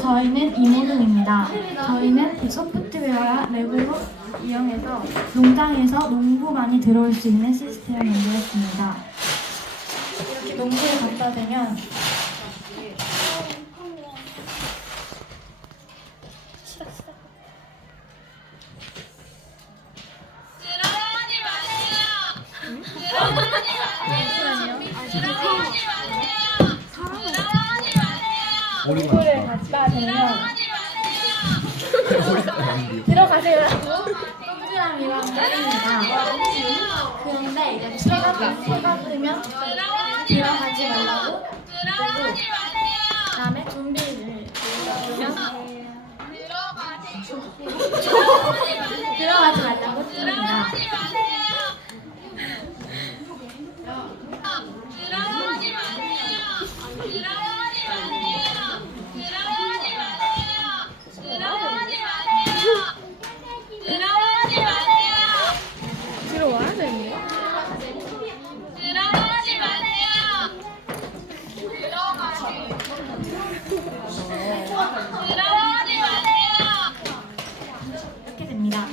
저희는 이모동입니다. 저희는 소프트웨어와 레고를 이용해서 농장에서 농부만이 들어올 수 있는 시스템을 만들었습니다. 이렇게 농부에 갖다 대면 갖다 대면 들어가지 마세요. 들어가세요. 동그라미랑 때립니다. 그런데 이제 새가 새가 뜨면 들어가지 말라고 들어가지 마세요. 그다음에 좀비를 들어가지 어. 이렇게 됩니다.